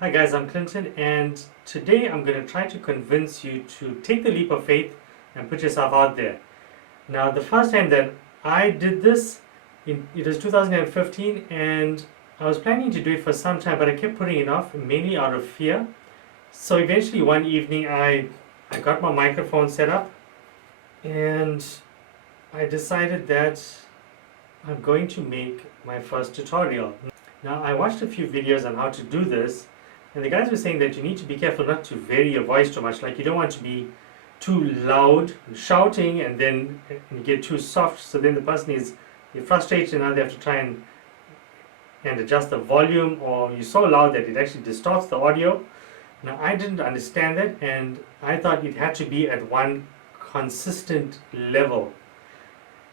Hi guys, I'm Clinton, and today I'm going to try to convince you to take the leap of faith and put yourself out there. Now, the first time that I did this, it was 2015, and I was planning to do it for some time, but I kept putting it off, mainly out of fear. So eventually, one evening, I got my microphone set up, and I decided that I'm going to make my first tutorial. Now, I watched a few videos on how to do this, and the guys were saying that you need to be careful not to vary your voice too much. Like, you don't want to be too loud, shouting, and then you get too soft, so then the person is frustrated, and now they have to try and adjust the volume, or you're so loud that it actually distorts the audio. Now, I didn't understand that, and I thought it had to be at one consistent level.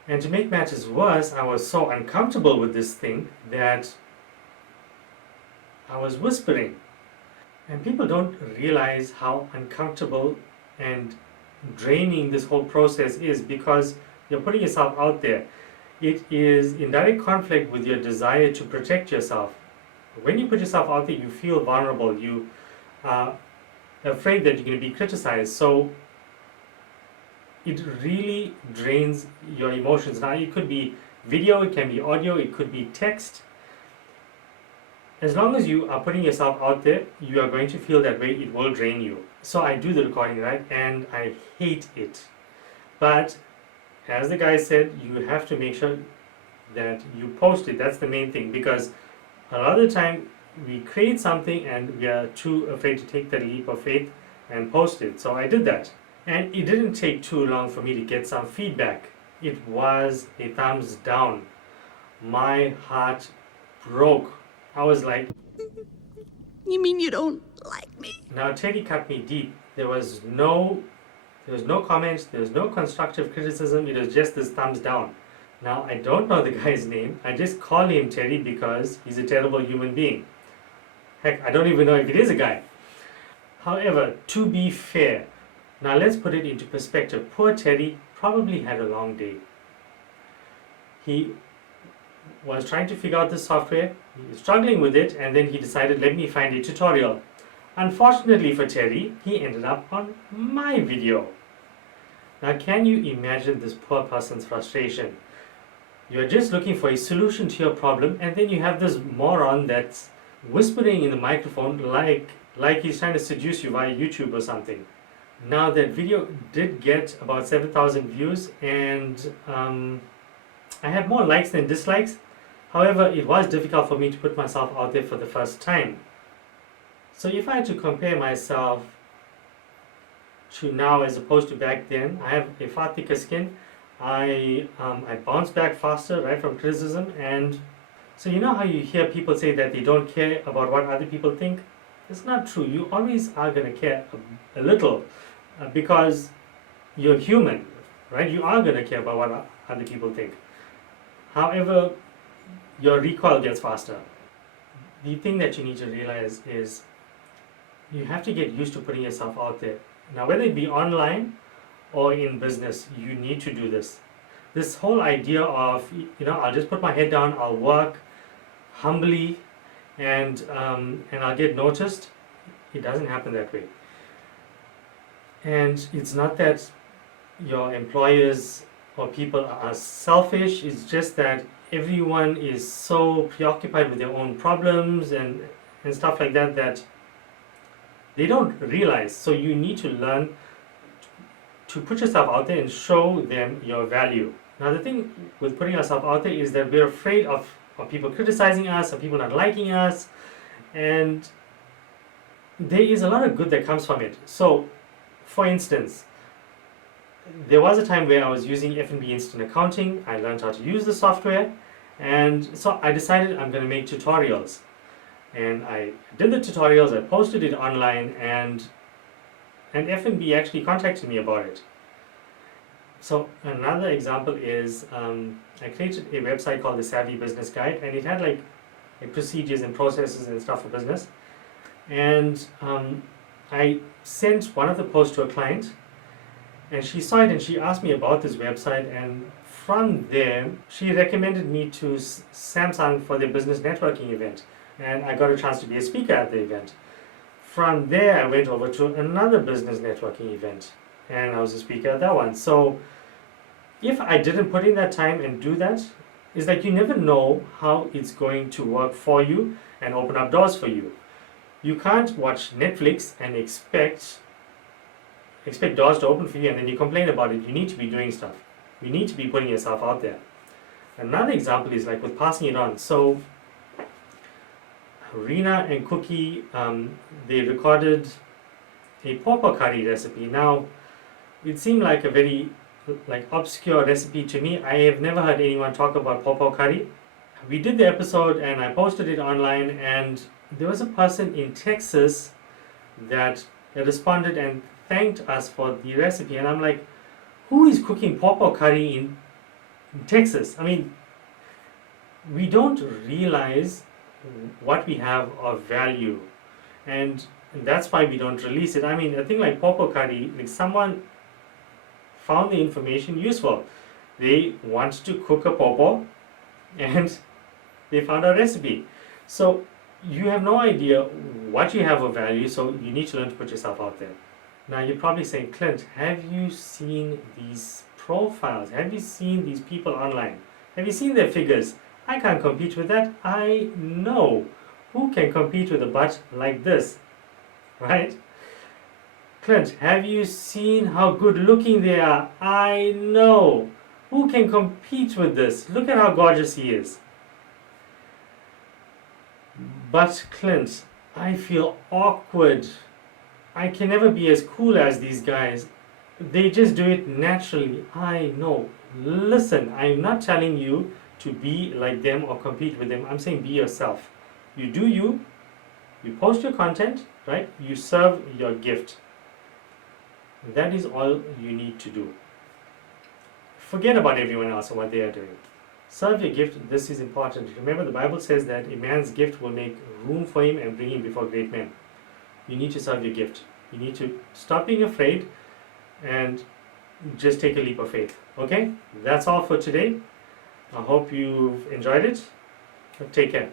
And to make matters worse, I was so uncomfortable with this thing that I was whispering. And people don't realize how uncomfortable and draining this whole process is, because you're putting yourself out there. It is in direct conflict with your desire to protect yourself. When you put yourself out there, you feel vulnerable. You are afraid that you're going to be criticized. So it really drains your emotions. Now, it could be video, it can be audio, it could be text. As long as you are putting yourself out there, you are going to feel that way. It will drain you. So I do the recording, right? And I hate it. But as the guy said, you have to make sure that you post it. That's the main thing, because a lot of the time we create something and we are too afraid to take that leap of faith and post it. So I did that. And it didn't take too long for me to get some feedback. It was a thumbs down. My heart broke. I was like, You mean you don't like me? now Teddy cut me deep. There was no comments, there was no constructive criticism, it was just this thumbs down. Now, I don't know the guy's name. I just call him Teddy because he's a terrible human being. Heck, I don't even know if it is a guy. However, to be fair, now let's put it into perspective. Poor Teddy probably had a long day. He was trying to figure out the software, he was struggling with it, and then he decided, let me find a tutorial. Unfortunately for Teddy, he ended up on my video. Now, can you imagine this poor person's frustration? You're just looking for a solution to your problem, and then you have this moron that's whispering in the microphone like he's trying to seduce you via YouTube or something. Now, that video did get about 7,000 views, and I had more likes than dislikes. However, it was difficult for me to put myself out there for the first time. So if I had to compare myself to now as opposed to back then, I have a far thicker skin. I bounce back faster right from criticism. And so you know how you hear people say that they don't care about what other people think? It's not true. You always are going to care a little, because you're human, right? You are going to care about what other people think. However, your recoil gets faster. The thing that you need to realize is you have to get used to putting yourself out there. Now, whether it be online or in business, you need to do this. This whole idea of, I'll just put my head down, I'll work humbly, and I'll get noticed, it doesn't happen that way. And it's not that your employers or people are selfish, it's just that everyone is so preoccupied with their own problems and stuff like that that they don't realize. So you need to learn to put yourself out there and show them your value. Now, the thing with putting yourself out there is that we're afraid of people criticizing us, of people not liking us, and there is a lot of good that comes from it. So, for instance, there was a time where I was using F&B Instant Accounting. I learned how to use the software, and so I decided I'm going to make tutorials. And I did the tutorials, I posted it online, and F&B actually contacted me about it. So another example is I created a website called the Savvy Business Guide, and it had like procedures and processes and stuff for business. And I sent one of the posts to a client, and she saw it and she asked me about this website, and from there she recommended me to Samsung for their business networking event, and I got a chance to be a speaker at the event. From there, I went over to another business networking event, and I was a speaker at that one. So if I didn't put in that time and do that, it's like you never know how it's going to work for you and open up doors for you. You can't watch Netflix and expect doors to open for you and then you complain about it. You need to be doing stuff. You need to be putting yourself out there. Another example is like with passing it on. So Rena and Cookie, they recorded a pawpaw curry recipe. Now, it seemed like a very obscure recipe to me. I have never heard anyone talk about pawpaw curry. We did the episode and I posted it online, and there was a person in Texas that responded and thanked us for the recipe. And I'm like, who is cooking pawpaw curry in Texas? I mean, we don't realize what we have of value, and that's why we don't release it. I mean, a thing like pawpaw curry, like someone found the information useful. They want to cook a pawpaw and they found a recipe. So you have no idea what you have of value, so you need to learn to put yourself out there. Now you're probably saying, Clint, have you seen these profiles? Have you seen these people online? Have you seen their figures? I can't compete with that. I know. Who can compete with a butt like this? Right? Clint, have you seen how good looking they are? I know. Who can compete with this? Look at how gorgeous he is. But Clint, I feel awkward. I can never be as cool as these guys. They just do it naturally. I know. Listen, I'm not telling you to be like them or compete with them. I'm saying be yourself. You do you. You post your content, right? You serve your gift. That is all you need to do. Forget about everyone else and what they are doing. Serve your gift. This is important. Remember, the Bible says that a man's gift will make room for him and bring him before great men. You need to serve your gift. You need to stop being afraid and just take a leap of faith. Okay? That's all for today. I hope you've enjoyed it. Take care.